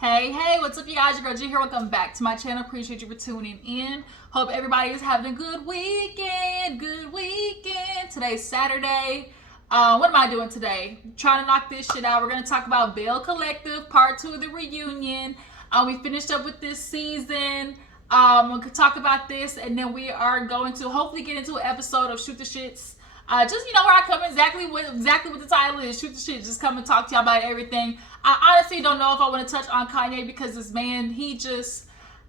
Hey, what's up, you guys? Your girl G here. Welcome back to my channel. Appreciate you for tuning in. Hope everybody is having a good weekend. Today's Saturday. What am I doing today? Trying to knock this shit out. We're going to talk about Belle Collective, part 2 of the reunion. We finished up with this season. We're going to talk about this, and then we are going to hopefully get into an episode of Shoot the Shits. Just, you know, where I come exactly what the title is, Shoot the Shit. Just come and talk to y'all about everything. I honestly don't know if I want to touch on Kanye because this man, he just,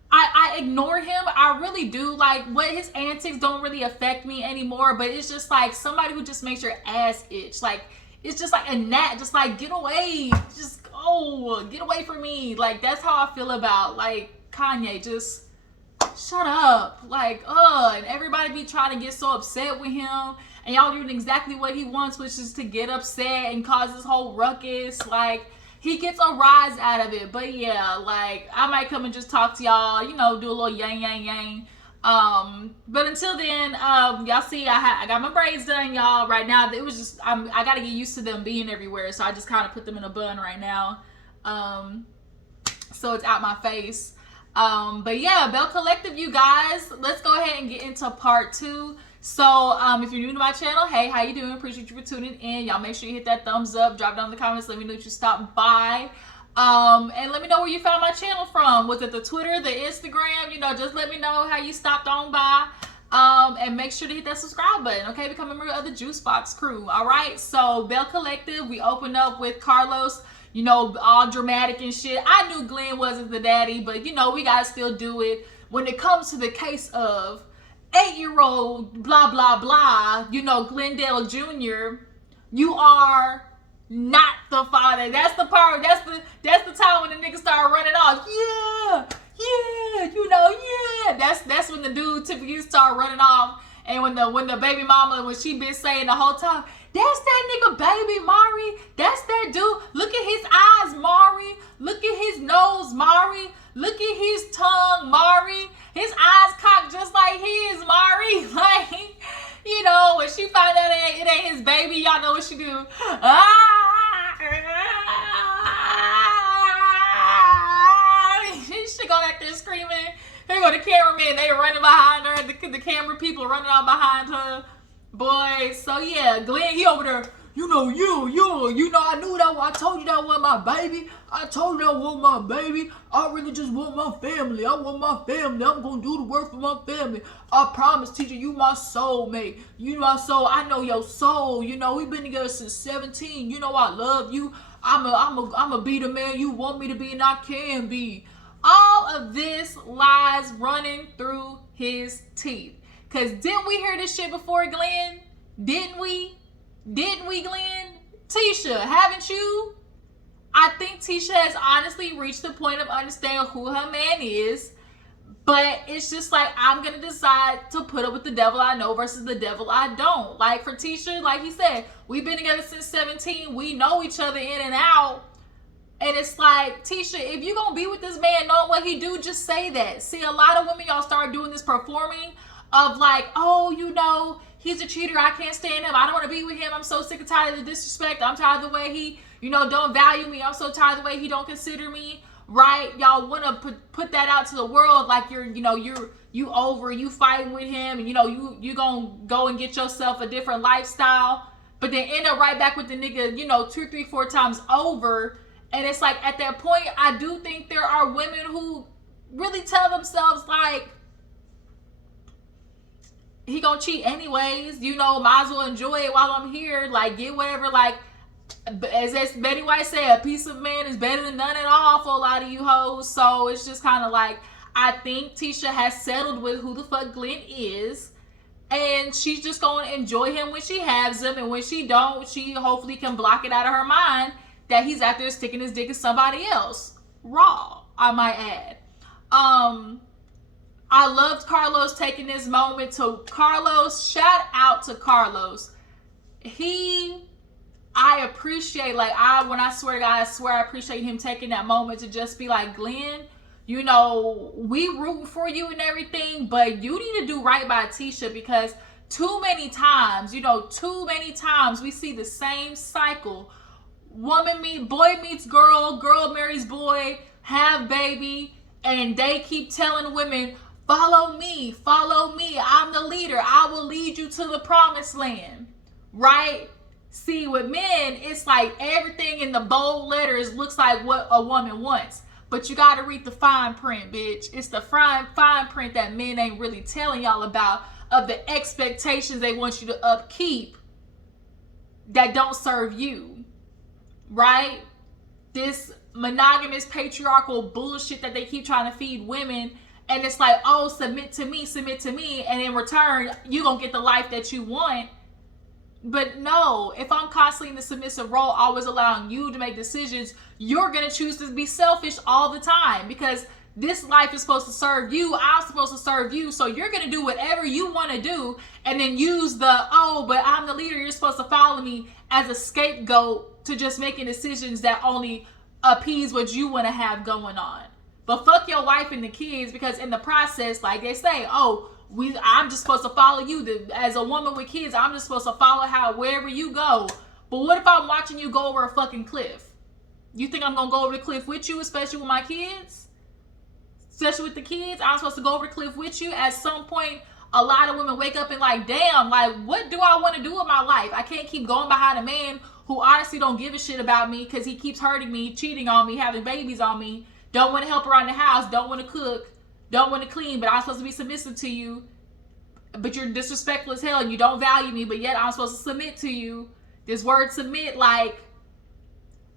I ignore him. I really do. Like, what his antics don't really affect me anymore, but it's just like somebody who just makes your ass itch. Like, it's just like a gnat, just like, get away. Just go, get away from me. Like, that's how I feel about, like, Kanye. Just shut up. Like, and everybody be trying to get so upset with him. And y'all doing exactly what he wants, which is to get upset and cause this whole ruckus. Like, he gets a rise out of it. But yeah, like, I might come and just talk to y'all, you know, do a little yang. But until then, y'all see, I got my braids done, y'all. Right now, it was just, I got to get used to them being everywhere. So I just kind of put them in a bun right now. So it's out my face. But yeah, Belle Collective, you guys. Let's go ahead and get into part 2. So, if you're new to my channel, hey, how you doing? Appreciate you for tuning in. Y'all make sure you hit that thumbs up, drop down in the comments, let me know that you stopped by. And let me know where you found my channel from. Was it the Twitter, the Instagram? You know, just let me know how you stopped on by. And make sure to hit that subscribe button, okay? Become a member of the Juice Box crew, all right? So, Belle Collective, we opened up with Carlos, you know, all dramatic and shit. I knew Glen wasn't the daddy, but, you know, we gotta still do it. When it comes to the case of 8-year-old blah blah blah, you know, Glendale Jr., you are not the father. That's the part, that's the time when the niggas start running off. Yeah, you know, yeah. That's when the dude typically start running off. And when the baby mama, when she been saying the whole time, that's that nigga baby, Mari. That's that dude. Look at his eyes, Mari. Look at his nose, Mari. Look at his tongue, Mari. His eyes cocked just like his, Mari. Like, you know, when she found out it ain't his baby, y'all know what she do. She go back there screaming. Here go the cameraman. They running behind her. The camera people running out behind her. Boy, so yeah, Glen, he over there. You know, I knew that. I told you that wasn't my baby. I told you that wasn't my baby. I really just want my family. I want my family. I'm going to do the work for my family. I promise, teacher, you my soulmate. You my soul. I know your soul. You know, we've been together since 17. You know, I love you. I'm a be the man you want me to be, and I can be. All of this lies running through his teeth. Because didn't we hear this shit before, Glen? Didn't we, Glen? Tisha, haven't you? I think Tisha has honestly reached the point of understanding who her man is. But it's just like, I'm going to decide to put up with the devil I know versus the devil I don't. Like, for Tisha, like he said, we've been together since 17. We know each other in and out. And it's like, Tisha, if you're going to be with this man knowing what he do, just say that. See, a lot of women, y'all start doing this performing of like, oh, you know, he's a cheater. I can't stand him. I don't want to be with him. I'm so sick and tired of the disrespect. I'm tired of the way he, you know, don't value me. I'm so tired of the way he don't consider me. Right? Y'all want to put that out to the world like you're, you know, you over, you fighting with him, and you know, you gonna go and get yourself a different lifestyle, but then end up right back with the nigga, you know, 2, 3, 4 times over. And it's like, at that point, I do think there are women who really tell themselves like, he gonna cheat anyways, you know, might as well enjoy it while I'm here, like, get whatever, like, as Betty White said, a piece of man is better than none at all for a lot of you hoes. So it's just kind of like, I think Tisha has settled with who the fuck Glen is, and she's just gonna enjoy him when she has him, and when she don't, she hopefully can block it out of her mind that he's out there sticking his dick in somebody else. Raw, I might add. I loved Carlos taking this moment to Carlos. Shout out to Carlos. I appreciate, like, when I swear to God, I swear I appreciate him taking that moment to just be like, Glen, you know, we rooting for you and everything, but you need to do right by Tisha, because too many times we see the same cycle boy meets girl, girl marries boy, have baby, and they keep telling women, follow me, I'm the leader, I will lead you to the promised land, right? See, with men, it's like everything in the bold letters looks like what a woman wants. But you gotta read the fine print, bitch. It's the fine print that men ain't really telling y'all about, of the expectations they want you to upkeep that don't serve you, right? This monogamous patriarchal bullshit that they keep trying to feed women. And it's like, oh, submit to me. And in return, you're gonna get the life that you want. But no, if I'm constantly in the submissive role, always allowing you to make decisions, you're going to choose to be selfish all the time, because this life is supposed to serve you. I'm supposed to serve you. So you're going to do whatever you want to do, and then use the, oh, but I'm the leader, you're supposed to follow me, as a scapegoat to just making decisions that only appease what you want to have going on. But fuck your wife and the kids, because in the process, like they say, oh, I'm just supposed to follow you. As a woman with kids, I'm just supposed to follow wherever you go. But what if I'm watching you go over a fucking cliff? You think I'm gonna go over the cliff with you, especially with my kids? Especially with the kids, I'm supposed to go over the cliff with you? At some point, a lot of women wake up and like, damn, like, what do I want to do with my life? I can't keep going behind a man who honestly don't give a shit about me, because he keeps hurting me, cheating on me, having babies on me, don't want to help around the house, don't want to cook, don't want to clean, but I'm supposed to be submissive to you. But you're disrespectful as hell and you don't value me, but yet I'm supposed to submit to you. This word submit, like,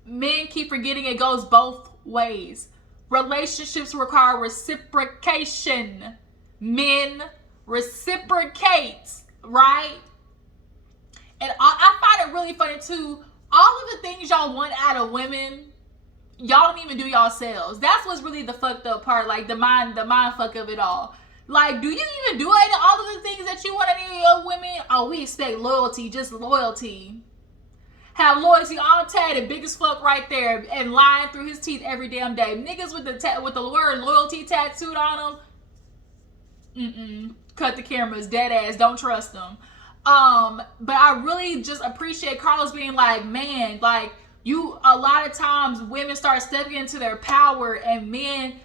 men keep forgetting it goes both ways. Relationships require reciprocation. Men reciprocate, right? And I find it really funny too. All of the things y'all want out of women, y'all don't even do yourselves. That's what's really the fucked up part, like the mind fuck of it all. Like, do you even do all of the things that you want out of your women? Oh, we expect loyalty, just loyalty. Have loyalty all tatted, big as fuck right there, and lying through his teeth every damn day. Niggas with the word loyalty tattooed on them. Cut the cameras, dead ass. Don't trust them. But I really just appreciate Carlos being like, man, like, a lot of times women start stepping into their power, and men,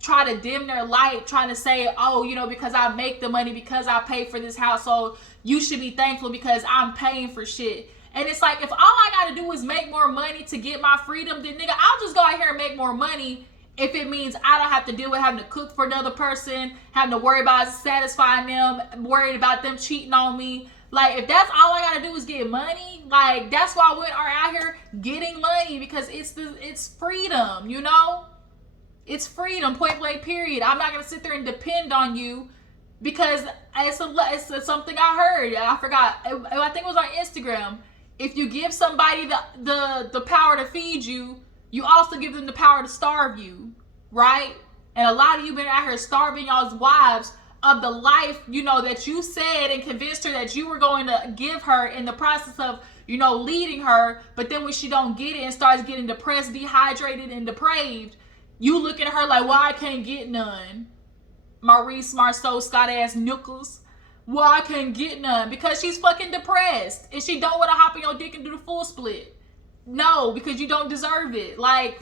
try to dim their light, trying to say, oh, because I make the money, because I pay for this household, you should be thankful because I'm paying for shit. And it's like, if all I gotta do is make more money to get my freedom, then nigga, I'll just go out here and make more money if it means I don't have to deal with having to cook for another person, having to worry about satisfying them, worried about them cheating on me. Like, if that's all I gotta do is get money, like, that's why women are out here getting money, because it's freedom, It's freedom, point blank, period. I'm not gonna sit there and depend on you, because it's something I heard. I forgot. I think it was on Instagram. If you give somebody the power to feed you, you also give them the power to starve you, right? And a lot of you been out here starving y'all's wives of the life, that you said and convinced her that you were going to give her in the process of, leading her. But then when she don't get it and starts getting depressed, dehydrated, and depraved, you look at her like, why I can't get none? Maurice Marceau Scott ass Nichols. Why I can't get none? Because she's fucking depressed. And she don't want to hop on your dick and do the full split. No, because you don't deserve it. Like,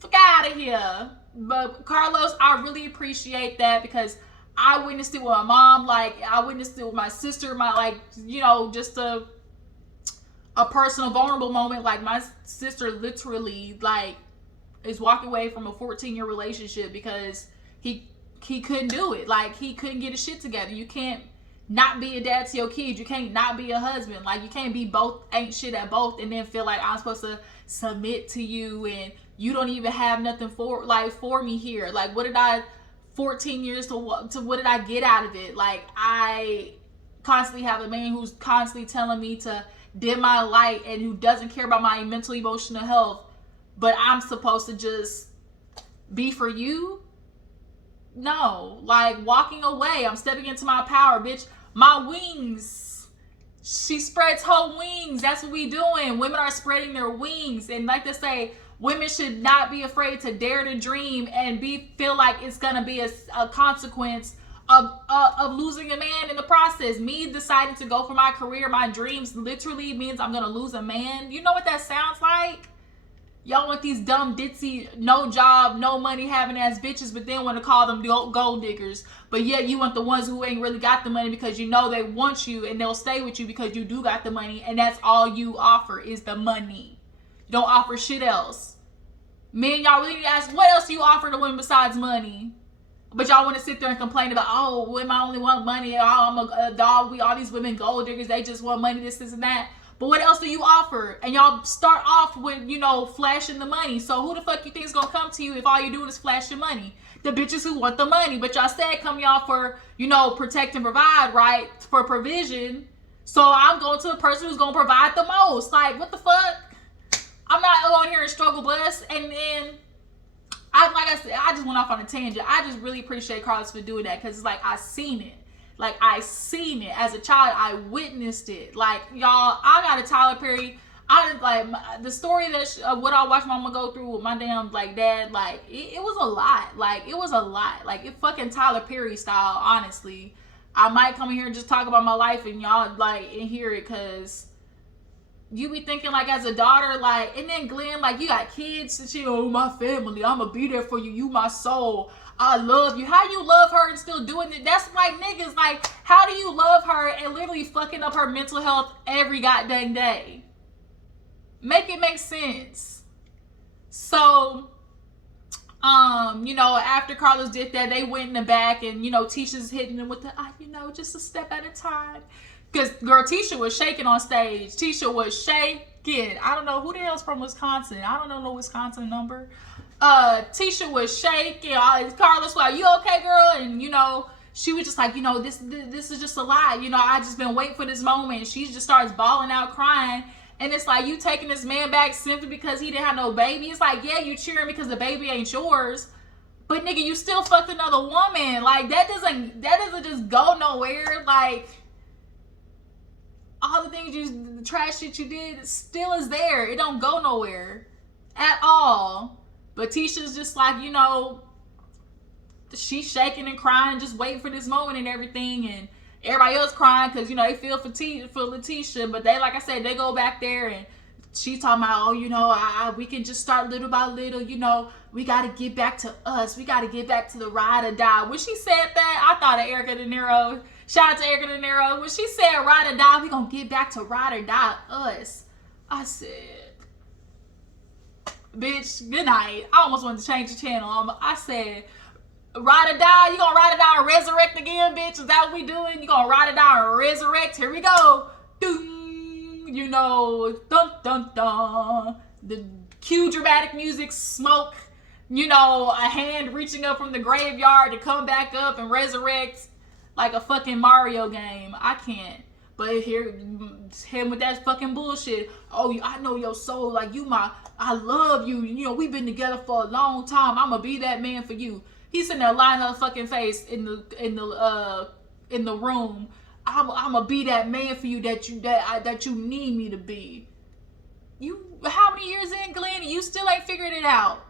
fuck out of here. But Carlos, I really appreciate that, because I witnessed it with my mom. Like, I witnessed it with my sister. Just a personal, vulnerable moment. Like, my sister literally, is walking away from a 14-year relationship because he couldn't do it. Like, he couldn't get his shit together. You can't not be a dad to your kids. You can't not be a husband. Like, you can't be both, ain't shit at both, and then feel like I'm supposed to submit to you and you don't even have nothing for me here. Like, what did I 14 years to what did I get out of it? Like, I constantly have a man who's constantly telling me to dim my light and who doesn't care about my mental, emotional health, but I'm supposed to just be for you? No. Like, walking away, I'm stepping into my power, bitch. My wings. She spreads her wings. That's what we doing. Women are spreading their wings. And like they say, women should not be afraid to dare to dream and feel like it's gonna be a consequence of losing a man in the process. Me deciding to go for my career, my dreams, literally means I'm gonna lose a man. You know what that sounds like? Y'all want these dumb, ditzy, no job, no money having ass bitches, but then want to call them gold diggers. But yet you want the ones who ain't really got the money because you know they want you and they'll stay with you because you do got the money, and that's all you offer is the money. You don't offer shit else. Men, y'all really ask, what else do you offer to women besides money? But y'all want to sit there and complain about, oh, women only want money. Oh, I'm a dog. All these women gold diggers. They just want money, this, and that. But what else do you offer? And y'all start off with, flashing the money. So who the fuck you think is going to come to you if all you're doing is flashing money? The bitches who want the money. But y'all said come y'all for, protect and provide, right? For provision. So I'm going to the person who's going to provide the most. Like, what the fuck? I'm not going here and struggle bus. And then, like I said, I just went off on a tangent. I just really appreciate Carlos for doing that because it's like I seen it. Like, I seen it as a child. I witnessed it. Like, y'all, I got a Tyler Perry. The story that what I watched mama go through with my damn, dad, it was a lot. It was a lot. It fucking Tyler Perry style, honestly. I might come in here and just talk about my life and y'all, and hear it, because you be thinking, as a daughter, and then Glenn, you got kids and shit, oh, my family, I'm gonna be there for you, you my soul. I love you. How you love her and still doing it? That's niggas, how do you love her and literally fucking up her mental health every goddamn day? Make it make sense. So, after Carlos did that, they went in the back and, Tisha's hitting him with the, just a step at a time. Because, girl, Tisha was shaking on stage. Tisha was shaking. I don't know who the hell's from Wisconsin. I don't know no Wisconsin number. Tisha was shaking. Carlos was like, you okay, girl? And, she was just like, this is just a lie. I just been waiting for this moment. And she just starts bawling out, crying. And it's like, you taking this man back simply because he didn't have no baby? It's like, yeah, you cheering because the baby ain't yours. But, nigga, you still fucked another woman. That doesn't just go nowhere. All the things the trash shit you did still is there. It don't go nowhere at all. But Tisha's just she's shaking and crying, just waiting for this moment and everything. And everybody else crying because, they feel for Latisha. But they, like I said, they go back there and she's talking about, we can just start little by little. We got to get back to us. We got to get back to the ride or die. When she said that, I thought of Erica De Niro. Shout out to Erica De Niro. When she said ride or die, we going to get back to ride or die us. I said, bitch, good night. I almost wanted to change the channel. I said, ride or die? You gonna ride or die and resurrect again, bitch? Is that what we doing? You gonna ride or die and resurrect? Here we go. Doom. Dun dun dun. The cue dramatic music, smoke. A hand reaching up from the graveyard to come back up and resurrect like a fucking Mario game. I can't. But here, him with that fucking bullshit. Oh, I know your soul. I love you. We've been together for a long time. I'ma be that man for you. He's sitting there lying on his fucking face in the room. I'ma be that man for you that you need me to be. You, how many years in, Glenn, and you still ain't figured it out?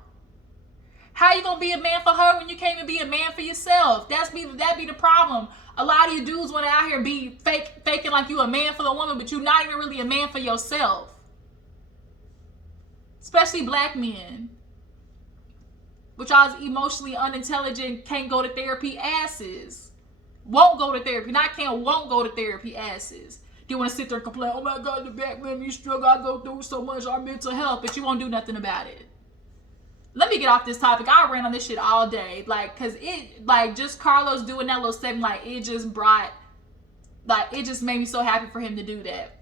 How you gonna be a man for her when you can't even be a man for yourself? That be the problem. A lot of you dudes want to out here be faking like you a man for the woman, but you're not even really a man for yourself. Especially black men. Which y'all's emotionally unintelligent, can't go to therapy asses. Won't go to therapy. Won't go to therapy asses. You want to sit there and complain, oh my God, the black man, you struggle, I go through so much, our mental health, but you won't do nothing about it. Let me get off this topic. I ran on this shit all day. Cause it, just Carlos doing that little segment, it just brought, it just made me so happy for him to do that.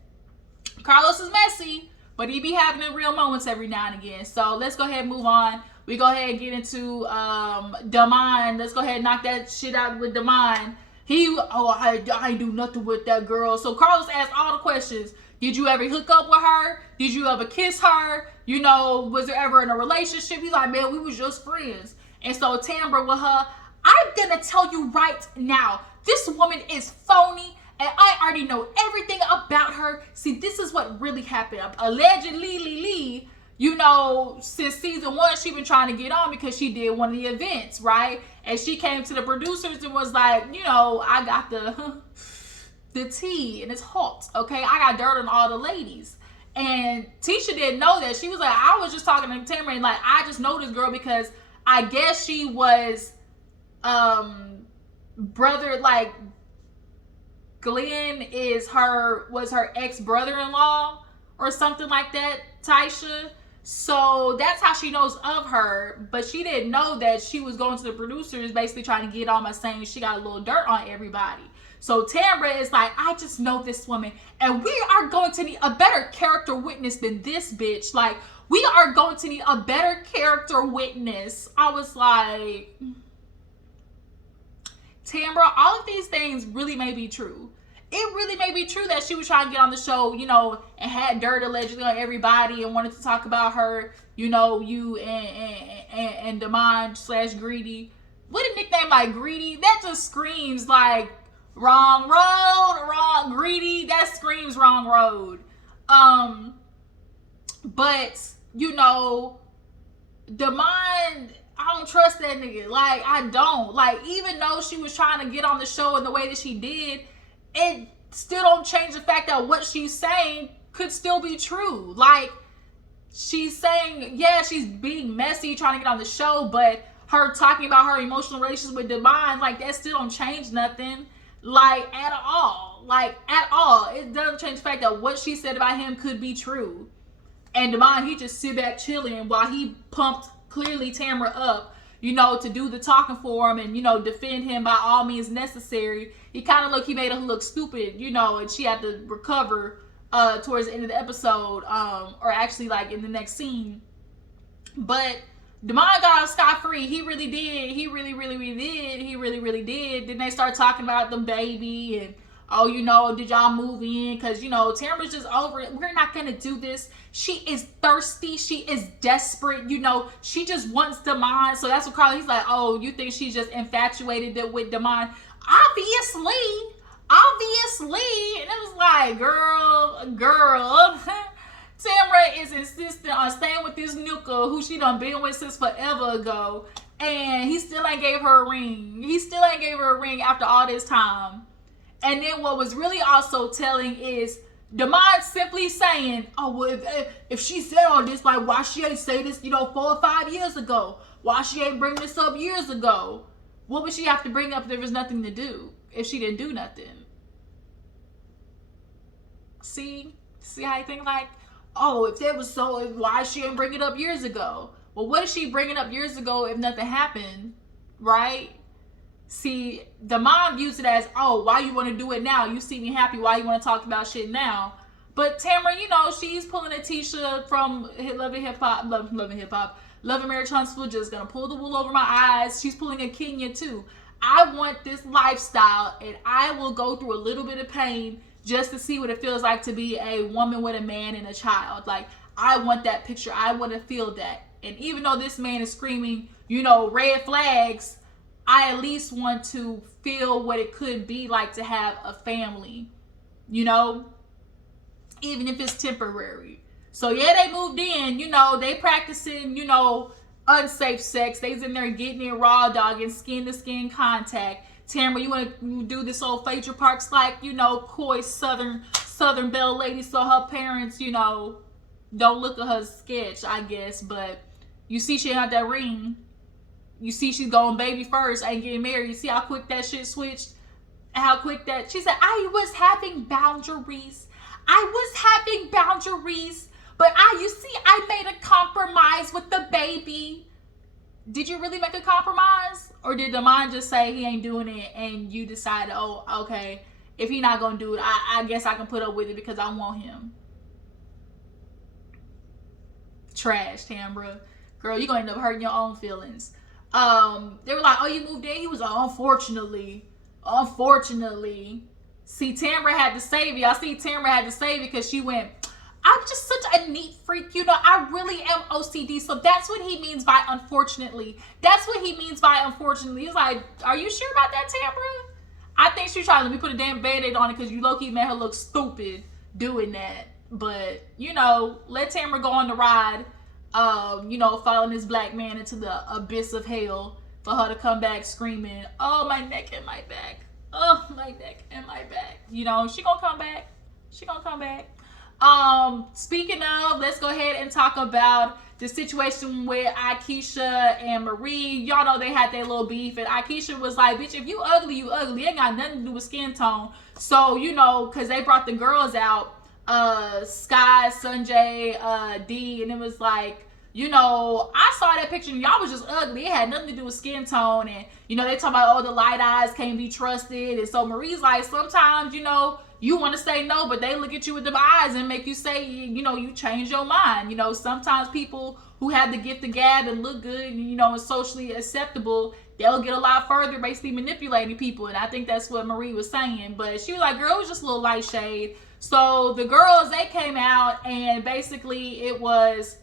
Carlos is messy, but he be having the real moments every now and again. So let's go ahead and move on. We go ahead and get into Demond. Let's go ahead and knock that shit out with Demond. I ain't do nothing with that girl. So Carlos asked all the questions. Did you ever hook up with her? Did you ever kiss her? Was there ever in a relationship? He's like, man, we was just friends. And so Tamra with her, I'm gonna tell you right now, this woman is phony, and I already know everything about her. See, this is what really happened. Allegedly, you know, since season 1, she been trying to get on because she did one of the events, right? And she came to the producers and was like, you know, I got the tea and it's hot, okay? I got dirt on all the ladies. And Tisha didn't know that. She was like, I was just talking to Tamra and like, I just know this girl because I guess she was brother, like Glen was her ex-brother-in-law or something like that, Tisha. So that's how she knows of her, but she didn't know that she was going to the producers basically trying to get on by saying she got a little dirt on everybody. So Tamra is like, I just know this woman, and we are going to need a better character witness than this bitch. Like, we are going to need a better character witness. I was like, Tamra, all of these things really may be true. It really may be true that she was trying to get on the show, you know, and had dirt allegedly on everybody and wanted to talk about her, you know, you and Demond / Greedy. What a nickname like Greedy? That just screams like wrong road, wrong Greedy. That screams wrong road. But you know, Demond, I don't trust that nigga. Like, I don't. Like, even though she was trying to get on the show in the way that she did, it still don't change the fact that what she's saying could still be true. Like, she's saying, yeah, she's being messy trying to get on the show, but her talking about her emotional relations with Demond, like, that still don't change nothing. Like, at all. Like, at all. It doesn't change the fact that what she said about him could be true. And Demond, he just sit back chilling while he pumped clearly Tamra up, you know, to do the talking for him and, you know, defend him by all means necessary. He kind of he made her look stupid, you know, and she had to recover towards the end of the episode, or actually like in the next scene. But Demond got out scot-free. He really did. He really did. He really did. Then they start talking about the baby and, oh, you know, did y'all move in? Because, you know, Tamra's just over it. We're not going to do this. She is thirsty. She is desperate. You know, she just wants Demond. So that's what Carly, he's like, oh, you think she's just infatuated with Demond? Obviously. And it was like, girl. Tamra is insistent on staying with this nooka who she done been with since forever ago. And he still ain't gave her a ring. After all this time. And then what was really also telling is Demond simply saying, oh, well, if she said all this, like, why she ain't say this, you know, 4 or 5 years ago? Why she ain't bring this up years ago? What would she have to bring up if there was nothing to do? If she didn't do nothing? See how you think, like, oh, if that was so, why she ain't bring it up years ago? Well, what is she bringing up years ago if nothing happened, right? See, the mom views it as, oh, why you want to do it now? You see me happy. Why you want to talk about shit now? But Tamra, you know, she's pulling a Tisha from Love and Marriage Huntsville, just going to pull the wool over my eyes. She's pulling a Kenya, too. I want this lifestyle, and I will go through a little bit of pain just to see what it feels like to be a woman with a man and a child. Like, I want that picture. I want to feel that. And even though this man is screaming, you know, red flags, I at least want to feel what it could be like to have a family, you know, even if it's temporary. So yeah, they moved in, you know, they practicing, you know, unsafe sex. They's in there getting it raw dog and skin to skin contact. Tamra, you want to do this old Phaedra Parks like, you know, coy southern belle lady, so her parents, you know, don't look at her sketch, I guess. But you see she had that ring. You see she's going baby first, ain't getting married. You see how quick that shit switched? How quick that... She said, I was having boundaries. But you see, I made a compromise with the baby. Did you really make a compromise? Or did Demond just say he ain't doing it and you decided, oh, okay, if he not going to do it, I guess I can put up with it because I want him? Trash, Tamra. Girl, you're going to end up hurting your own feelings. They were like, oh, you moved in? He was like, unfortunately. See, Tamra had to save you. I see Tamra had to save you because she went, I'm just such a neat freak. You know, I really am OCD. So that's what he means by unfortunately. He's like, are you sure about that, Tamra? I think she's trying to let me put a damn Band-Aid on it because you low-key made her look stupid doing that. But, you know, let Tamra go on the ride. you know, following this black man into the abyss of hell for her to come back screaming, oh, my neck and my back. Oh, my neck and my back. You know, she gonna come back. She gonna come back. Speaking of, let's go ahead and talk about the situation with Akeisha and Marie. Y'all know they had their little beef, and Akeisha was like, bitch, if you ugly, you ugly. It ain't got nothing to do with skin tone. So, you know, because they brought the girls out, Sky, Sanjay, D, and it was like, you know, I saw that picture and y'all was just ugly. It had nothing to do with skin tone. And, you know, they talk about, oh, the light eyes can't be trusted. And so Marie's like, sometimes, you know, you want to say no, but they look at you with them eyes and make you say, you know, you change your mind. You know, sometimes people who have the gift of gab and look good, you know, and socially acceptable, they'll get a lot further basically manipulating people. And I think that's what Marie was saying. But she was like, girl, it was just a little light shade. So the girls, they came out and basically it was,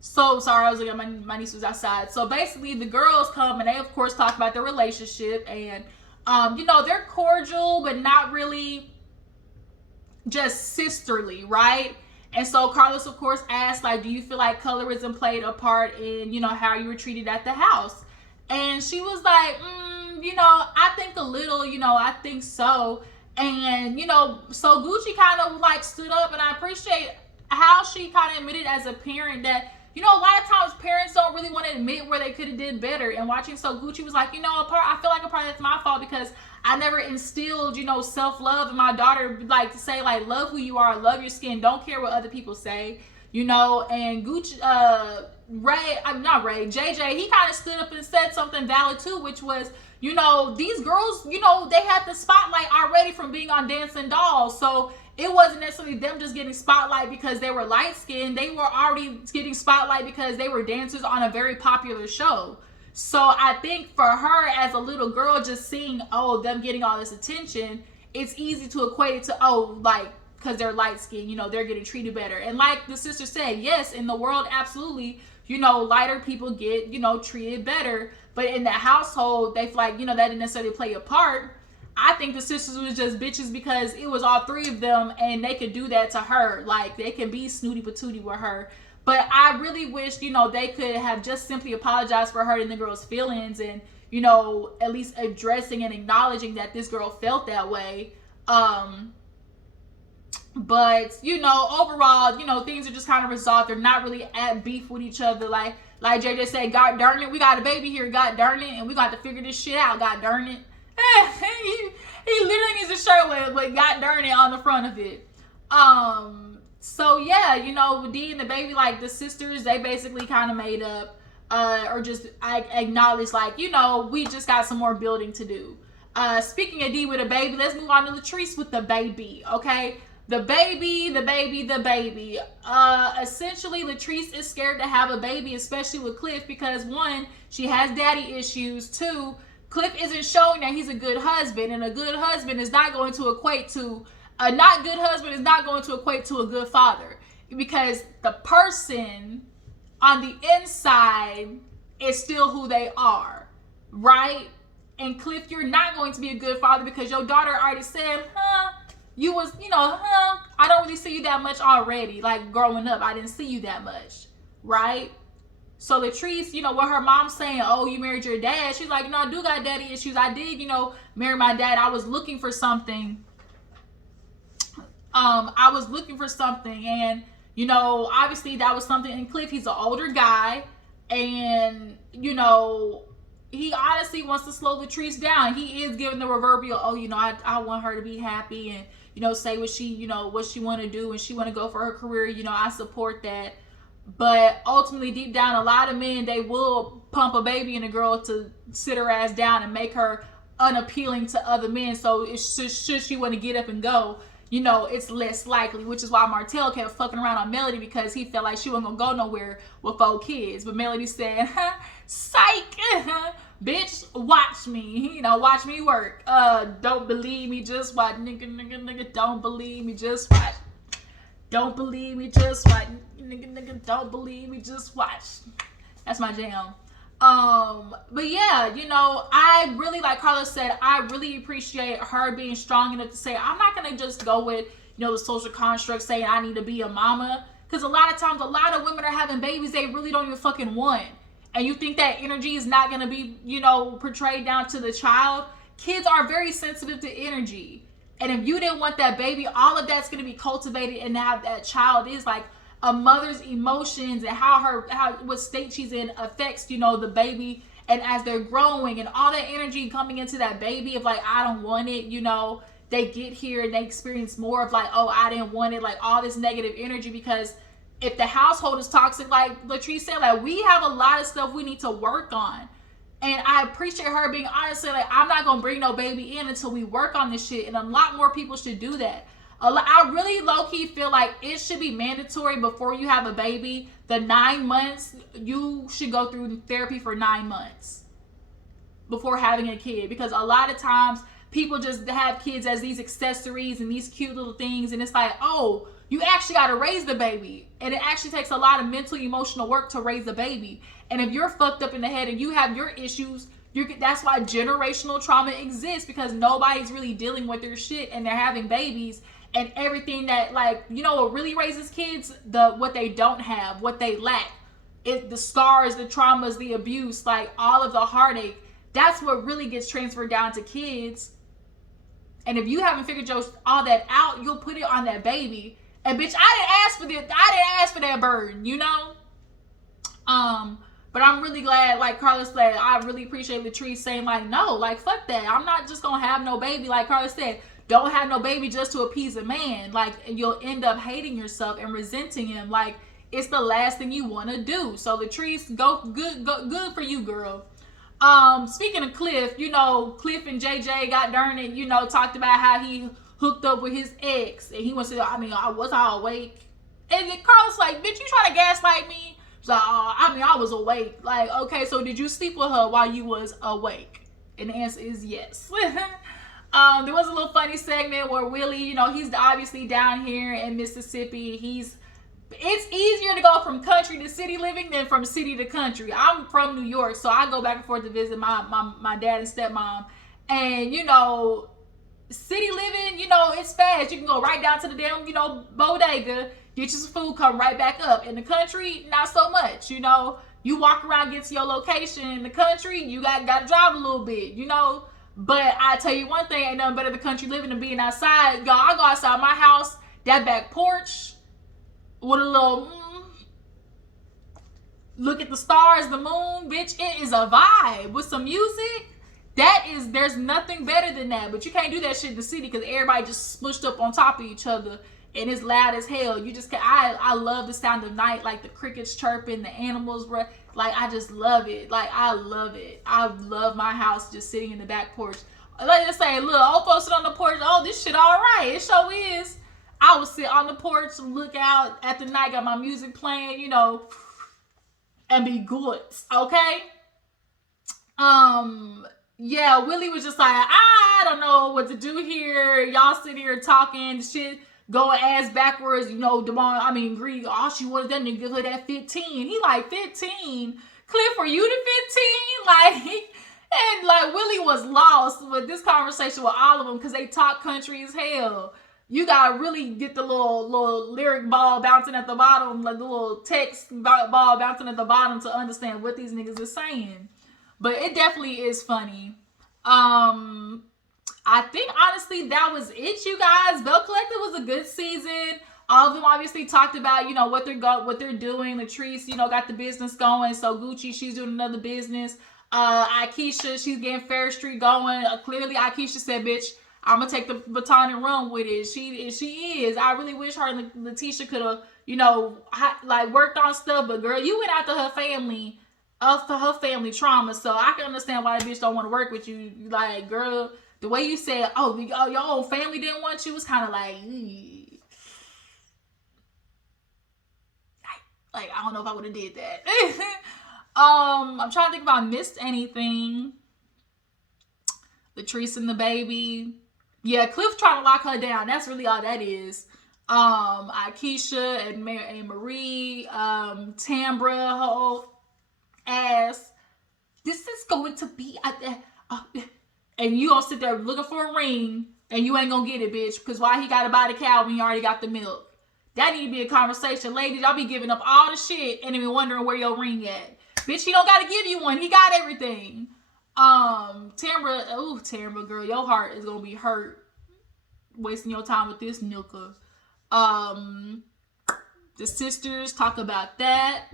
so sorry, I was like, my niece was outside. So basically the girls come and they of course talk about their relationship and, you know, they're cordial, but not really just sisterly, right? And so Carlos of course asked, like, do you feel like colorism played a part in, you know, how you were treated at the house? And she was like, you know, I think a little, you know, I think so. And, you know, so Gucci kind of like stood up, and I appreciate how she kind of admitted as a parent that, you know, a lot of times parents don't really want to admit where they could have did better. And watching, so Gucci was like, you know, I feel like a part that's my fault because I never instilled, you know, self-love in my daughter, like to say, like, love who you are, love your skin, don't care what other people say, you know. And Gucci, JJ, he kind of stood up and said something valid too, which was, you know, these girls, you know, they had the spotlight already from being on Dancing Dolls. So it wasn't necessarily them just getting spotlight because they were light-skinned. They were already getting spotlight because they were dancers on a very popular show. So I think for her as a little girl, just seeing, oh, them getting all this attention, it's easy to equate it to, oh, like, because they're light-skinned, you know, they're getting treated better. And like the sister said, yes, in the world, absolutely, you know, lighter people get, you know, treated better. But in the household, they feel like, you know, that didn't necessarily play a part. I think the sisters was just bitches because it was all three of them and they could do that to her. Like, they can be snooty patootie with her. But I really wish, you know, they could have just simply apologized for hurting the girl's feelings and, you know, at least addressing and acknowledging that this girl felt that way. But, you know, overall, you know, things are just kind of resolved. They're not really at beef with each other. Like JJ said, God darn it, we got a baby here, God darn it, and we got to figure this shit out, God darn it. He literally needs a shirt with God darn it on the front of it. So yeah, you know, with D and the baby, like the sisters, they basically kind of made up, or just acknowledged, like, you know, we just got some more building to do. Speaking of D with a baby, let's move on to Latrice with the baby, okay? The baby. Essentially, Latrice is scared to have a baby, especially with Cliff, because one, she has daddy issues. Two, Cliff isn't showing that he's a good husband, and a good husband is not going to equate to a not good husband is not going to equate to a good father, because the person on the inside is still who they are, right? And Cliff, you're not going to be a good father because your daughter already said, you was, you know, I don't really see you that much already. Like, growing up, I didn't see you that much, right? So Latrice, you know, what her mom's saying, oh, you married your dad. She's like, you know, I do got daddy issues. I did, you know, marry my dad. I was looking for something. And, you know, obviously that was something. And Cliff, he's an older guy. And, you know, he honestly wants to slow Latrice down. He is giving the proverbial, oh, you know, I want her to be happy and, you know, say what she, you know, what she want to do and she want to go for her career. You know, I support that. But ultimately, deep down, a lot of men, they will pump a baby in a girl to sit her ass down and make her unappealing to other men. So should she want to get up and go, you know, it's less likely, which is why Martell kept fucking around on Melody, because he felt like she wasn't gonna go nowhere with 4 kids. But Melody said, psych, bitch, watch me, you know, watch me work. Don't believe me, just watch, nigga, don't believe me, just watch. Don't believe me, just watch, nigga, don't believe me, just watch. That's my jam. But yeah, you know, I really, like Carlos said, I really appreciate her being strong enough to say, I'm not gonna just go with, the social construct saying I need to be a mama. Because a lot of times, a lot of women are having babies they really don't even fucking want. And you think that energy is not going to be, portrayed down to the child. Kids are very sensitive to energy. And if you didn't want that baby, all of that's going to be cultivated in how that child is. Like a mother's emotions and what state she's in affects, the baby. And as they're growing and all that energy coming into that baby of like, I don't want it, they get here and they experience more of like, oh, I didn't want it, like all this negative energy. Because if the household is toxic, like Latrice said, like we have a lot of stuff we need to work on. And I appreciate her being honest, like I'm not gonna bring no baby in until we work on this shit. And a lot more people should do that. I really low-key feel like it should be mandatory before you have a baby. The 9 months, you should go through therapy for 9 months before having a kid. Because a lot of times people just have kids as these accessories and these cute little things, and it's like, oh, you actually got to raise the baby, and it actually takes a lot of mental, emotional work to raise a baby. And if you're fucked up in the head and you have your issues, that's why generational trauma exists, because nobody's really dealing with their shit and they're having babies, and everything that, like, what really raises kids, what they don't have, what they lack, the scars, the traumas, the abuse, like all of the heartache. That's what really gets transferred down to kids. And if you haven't figured all that out, you'll put it on that baby. And bitch, I didn't ask for that burden, But I'm really glad, like Carla said, I really appreciate Latrice saying like, no, like fuck that. I'm not just gonna have no baby. Like Carla said, don't have no baby just to appease a man. Like, and you'll end up hating yourself and resenting him. Like, it's the last thing you want to do. So Latrice, good for you, girl. Speaking of Cliff, Cliff and JJ got darn it, talked about how he hooked up with his ex, and he wants to say, I was all awake. And then Carlos like, bitch, you trying to gaslight me? She's like, oh, I was awake. Like, okay, so did you sleep with her while you was awake? And the answer is yes. There was a little funny segment where Willie, he's obviously down here in Mississippi. It's easier to go from country to city living than from city to country. I'm from New York, so I go back and forth to visit my dad and stepmom. And, city living, it's fast. You can go right down to the damn, bodega, get you some food, come right back up. In the country, not so much, You walk around, get to your location. In the country, you got to drive a little bit, But I tell you one thing, ain't nothing better than country living than being outside. Y'all, I go outside my house, that back porch, with a little look at the stars, the moon, bitch, it is a vibe. With some music, there's nothing better than that. But you can't do that shit in the city because everybody just smushed up on top of each other and it's loud as hell. You just can't. I love the sound of night, like the crickets chirping, the animals, like I just love it. Like I love it. I love my house just sitting in the back porch. Let's just say, look, old folks sit on the porch, oh, this shit all right. It sure is. I would sit on the porch, look out at the night, got my music playing, and be good, okay? Yeah, Willie was just like, I don't know what to do here. Y'all sitting here talking shit, going ass backwards, Greek, all she wanted that nigga give her that 15. He like, 15? Cliff, are you the 15? And Willie was lost with this conversation with all of them because they talk country as hell. You gotta really get the little lyric ball bouncing at the bottom, like the little text ball bouncing at the bottom to understand what these niggas are saying. But it definitely is funny. I think honestly that was it, you guys. Belle Collective was a good season. All of them obviously talked about, what they're doing. Latrice, got the business going. So Gucci, she's doing another business. Akeisha, she's getting Fair Street going. Clearly Akeisha said, bitch, I'm gonna take the baton and run with it. She is. I really wish her and Latisha could have, worked on stuff. But girl, you went after her family, for her family trauma. So I can understand why that bitch don't want to work with you. Like, girl, the way you said, oh, your own family didn't want you, was kind of like, I don't know if I would have did that. I'm trying to think if I missed anything. Latrice and the baby. Yeah, Cliff trying to lock her down. That's really all that is. Akeisha and Marie, Tamra, her whole ass. This is going to be and you gonna sit there looking for a ring And you ain't gonna get it, bitch. Because why he gotta buy the cow when you already got the milk? That need to be a conversation. Ladies, y'all be giving up all the shit and then be wondering where your ring at. Bitch, he don't gotta give you one. He got everything. Tamra, girl, your heart is gonna be hurt wasting your time with this nilka. The sisters talk about that.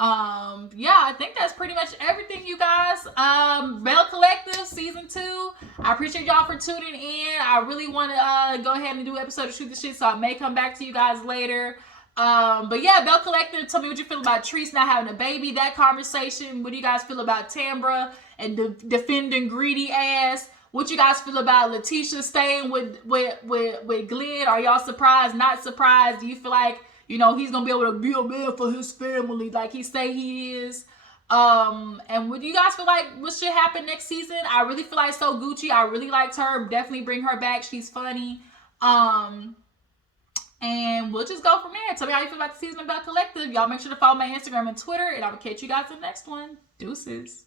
I think that's pretty much everything, you guys. Belle Collective season 2. I appreciate y'all for tuning in. I really want to go ahead and do an episode of Shoot the Shit, so I may come back to you guys later. Belle Collective, tell me what you feel about Latrice not having a baby. That conversation. What do you guys feel about Tamra and defending greedy ass? What you guys feel about Letitia staying with Glen? Are y'all surprised? Not surprised? Do you feel like, he's gonna be able to be a man for his family like he say he is? And what do you guys feel like what should happen next season? I really feel like So Gucci. I really liked her. Definitely bring her back. She's funny. And we'll just go from there. Tell me how you feel about the season of Belle Collective. Y'all make sure to follow my Instagram and Twitter, and I will catch you guys in the next one. Deuces.